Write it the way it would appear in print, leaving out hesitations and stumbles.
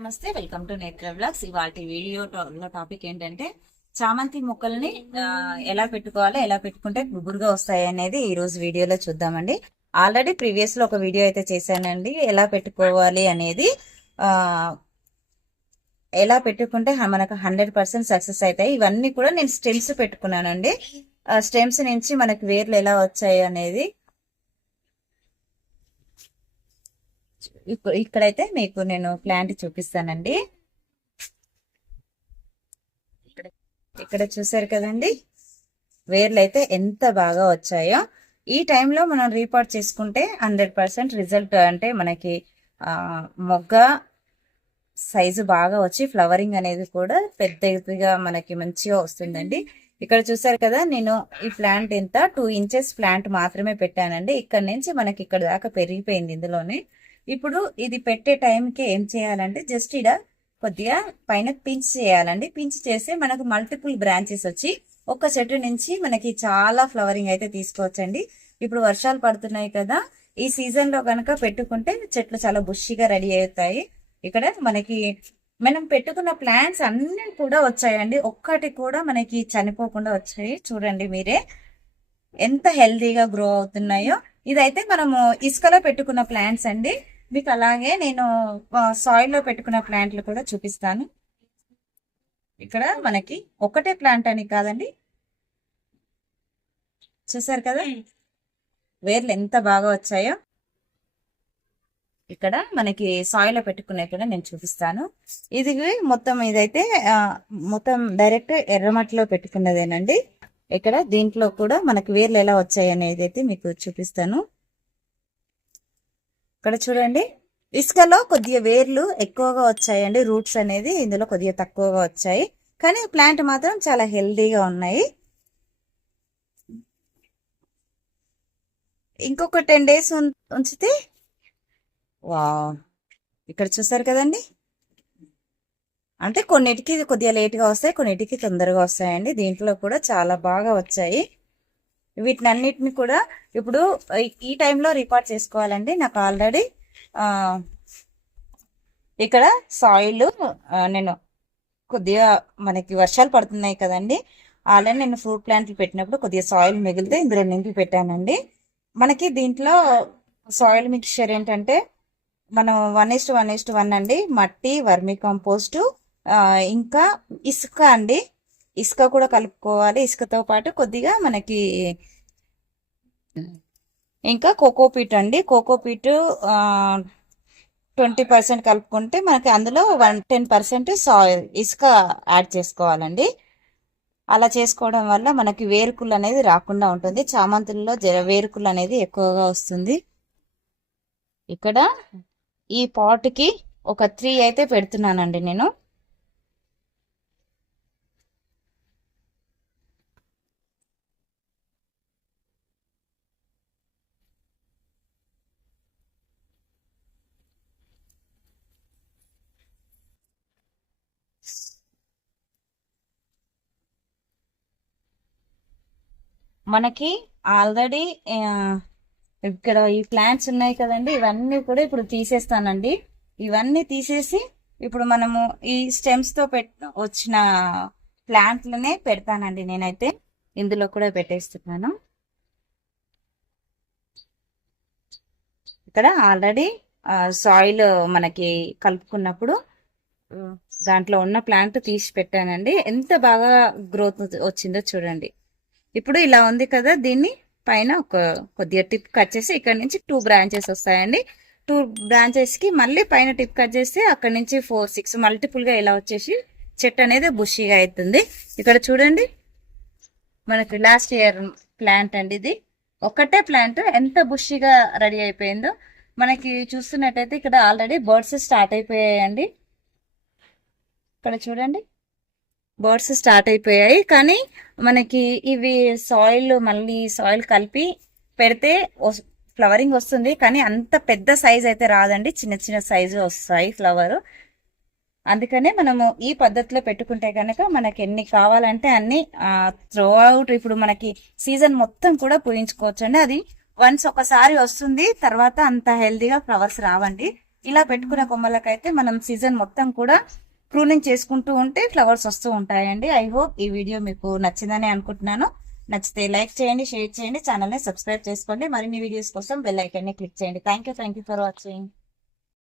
నమస్తే, welcome to నేత్ర vlogs. ఇవాటి వీడియో టాపిక్ ఏంటంటే చామంతి మొక్కల్ని ఎలా పెట్టుకోవాలి, ఎలా పెట్టుకుంటే గుబురుగా వస్తాయి అనేది ఈ రోజు వీడియోలో చూద్దామండి. ఆల్రెడీ ప్రీవియస్ లో ఒక వీడియో అయితే చేశానండి, ఎలా పెట్టుకోవాలి అనేది. ఎలా పెట్టుకుంటే మనకు 100% సక్సెస్ అవుతాయి. ఇవన్నీ కూడా నేను స్టెమ్స్ పెట్టుకున్నానండి. స్టెమ్స్ నుంచి మనకు వేర్లు ఎలా వచ్చాయి అనేది ఇక్కడైతే మీకు నేను ప్లాంట్ చూపిస్తానండి. ఇక్కడ చూసారు కదండి, వేర్లు అయితే ఎంత బాగా వచ్చాయో. ఈ టైంలో మనం రీపాట్ చేసుకుంటే 100% రిజల్ట్, అంటే మనకి మొగ్గ సైజు బాగా వచ్చి ఫ్లవరింగ్ అనేది కూడా పెద్దగా మనకి మంచిగా వస్తుందండి. ఇక్కడ చూసారు కదా, నేను ఈ ప్లాంట్ ఎంత 2 ఇంచెస్ ప్లాంట్ మాత్రమే పెట్టానండి. ఇక్కడ నుంచి మనకి ఇక్కడ దాకా పెరిగిపోయింది ఇందులోనే. ఇప్పుడు ఇది పెట్టే టైంకి ఏం చేయాలంటే జస్ట్ ఇడ కొద్దిగా పైన పించ్ చేయాలండి. పించ్ చేసి మనకు మల్టిపుల్ బ్రాంచెస్ వచ్చి ఒక చెట్టు నుంచి మనకి చాలా ఫ్లవరింగ్ అయితే తీసుకోవచ్చండి. ఇప్పుడు వర్షాలు పడుతున్నాయి కదా, ఈ సీజన్ లో కనుక పెట్టుకుంటే చెట్లు చాలా బుషిగా రెడీ అవుతాయి. ఇక్కడ మనకి మనం పెట్టుకున్న ప్లాంట్స్ అన్ని కూడా వచ్చాయండి, ఒక్కటి కూడా మనకి చనిపోకుండా వచ్చాయి. చూడండి మీరే ఎంత హెల్దీగా గ్రో అవుతున్నాయో. ఇదైతే మనము ఇసుకలో పెట్టుకున్న ప్లాంట్స్ అండి. మీకు అలాగే నేను సాయిల్ లో పెట్టుకున్న ప్లాంట్లు కూడా చూపిస్తాను. ఇక్కడ మనకి ఒకటే ప్లాంట్ అని కాదండి, చూసారు కదా వేర్లు ఎంత బాగా వచ్చాయో. ఇక్కడ మనకి సాయిల్ లో పెట్టుకునే కూడా నేను చూపిస్తాను. ఇది మొత్తం ఇదైతే మొత్తం డైరెక్ట్ ఎర్రమట్టిలో పెట్టుకున్నదేనండి. ఇక్కడ దీంట్లో కూడా మనకి వేర్లు ఎలా వచ్చాయి అనేది అయితే మీకు చూపిస్తాను. ఇక్కడ చూడండి, ఇసుకలో కొద్దిగా వేర్లు ఎక్కువగా వచ్చాయండి, రూట్స్ అనేది ఇందులో కొద్దిగా తక్కువగా వచ్చాయి, కానీ ప్లాంట్ మాత్రం చాలా హెల్దీగా ఉన్నాయి. ఇంకొక 10 days ఉంచితే వావ్, ఇక్కడ చూసారు కదండి, అంటే కొన్నిటికి కొద్దిగా లేట్గా వస్తాయి, కొన్నిటికి తొందరగా వస్తాయండి. దీంట్లో కూడా చాలా బాగా వచ్చాయి. వీటినన్నిటిని కూడా ఇప్పుడు ఈ టైంలో రికార్డ్ చేసుకోవాలండి. నాకు ఆల్రెడీ ఇక్కడ సాయిల్ నేను కొద్దిగా మనకి వర్షాలు పడుతున్నాయి కదండి, ఆల్రెడీ నేను ఫ్రూట్ ప్లాంట్లు పెట్టినప్పుడు కొద్దిగా సాయిల్ మిగిలితే ఇందులో నింపి పెట్టానండి. మనకి దీంట్లో సాయిల్ మిక్చర్ ఏంటంటే మనం 1:1:1 అండి, మట్టి, వర్మీ కంపోస్ట్, ఇంకా ఇసుక అండి. ఇసుక కూడా కలుపుకోవాలి. ఇసుకతో పాటు కొద్దిగా మనకి ఇంకా కోకోపీట్ అండి. కోకోపీట్ 20% కలుపుకుంటే మనకి అందులో 10% సాయిల్ ఇసుక యాడ్ చేసుకోవాలండి. అలా చేసుకోవడం వల్ల మనకి వేరుకులు అనేది రాకుండా ఉంటుంది. చామంతుల్లో వేరుకులు అనేది ఎక్కువగా వస్తుంది. ఇక్కడ ఈ పాట్కి ఒక 3 అయితే పెడుతున్నానండి నేను. మనకి ఆల్రెడీ ఇక్కడ ఈ ప్లాంట్స్ ఉన్నాయి కదండి, ఇవన్నీ కూడా ఇప్పుడు తీసేస్తానండి. ఇవన్నీ తీసేసి ఇప్పుడు మనము ఈ స్టెమ్స్ తో వచ్చిన ప్లాంట్లనే పెడతానండి. నేనైతే ఇందులో కూడా పెట్టేస్తున్నాను. ఇక్కడ ఆల్రెడీ సాయిల్ మనకి కలుపుకున్నప్పుడు దాంట్లో ఉన్న ప్లాంట్ తీసి పెట్టానండి. ఎంత బాగా గ్రోత్ వచ్చిందో చూడండి. ఇప్పుడు ఇలా ఉంది కదా, దీన్ని పైన ఒక కొద్దిగా టిప్ కట్ చేసి ఇక్కడ నుంచి 2 బ్రాంచెస్ వస్తాయండి. 2 బ్రాంచెస్ కి మళ్ళీ పైన టిప్ కట్ చేస్తే అక్కడ నుంచి 4, 6 మల్టిపుల్ గా ఇలా వచ్చేసి చెట్టు అనేది బుషిగా అవుతుంది. ఇక్కడ చూడండి, మనకి లాస్ట్ ఇయర్ ప్లాంట్ అండి ఇది. ఒకటే ప్లాంట్ ఎంత బుషిగా రెడీ అయిపోయిందో. మనకి చూస్తున్నట్టయితే ఇక్కడ ఆల్రెడీ బర్డ్స్ స్టార్ట్ అయిపోయాయండి. ఇక్కడ చూడండి, బర్డ్స్ స్టార్ట్ అయిపోయాయి. కానీ మనకి ఇవి మళ్ళీ సాయిల్ కలిపి పెడితే ఫ్లవరింగ్ వస్తుంది, కానీ అంత పెద్ద సైజ్ అయితే రాదండి, చిన్న చిన్న సైజు వస్తాయి ఫ్లవర్. అందుకనే మనము ఈ పద్ధతిలో పెట్టుకుంటే కనుక మనకి ఎన్ని కావాలంటే అన్ని త్రో అవుట్ ఇప్పుడు మనకి సీజన్ మొత్తం కూడా పూయించుకోవచ్చు అండి. అది వన్స్ ఒకసారి వస్తుంది, తర్వాత అంత హెల్దీగా ఫ్లవర్స్ రావండి. ఇలా పెట్టుకున్న కొమ్మలకైతే మనం సీజన్ మొత్తం కూడా ప్రూనింగ్ చేసుకుంటూ ఉంటే ఫ్లవర్స్ వస్తూ ఉంటాయండి. ఐ హోప్ ఈ వీడియో మీకు నచ్చిందని అనుకుంటున్నాను. నచ్చితే లైక్ చేయండి, షేర్ చేయండి, ఛానల్ని సబ్స్క్రైబ్ చేసుకోండి. మరిన్ని వీడియోస్ కోసం బెల్ ఐకాన్ని క్లిక్ చేయండి. Thank you for watching.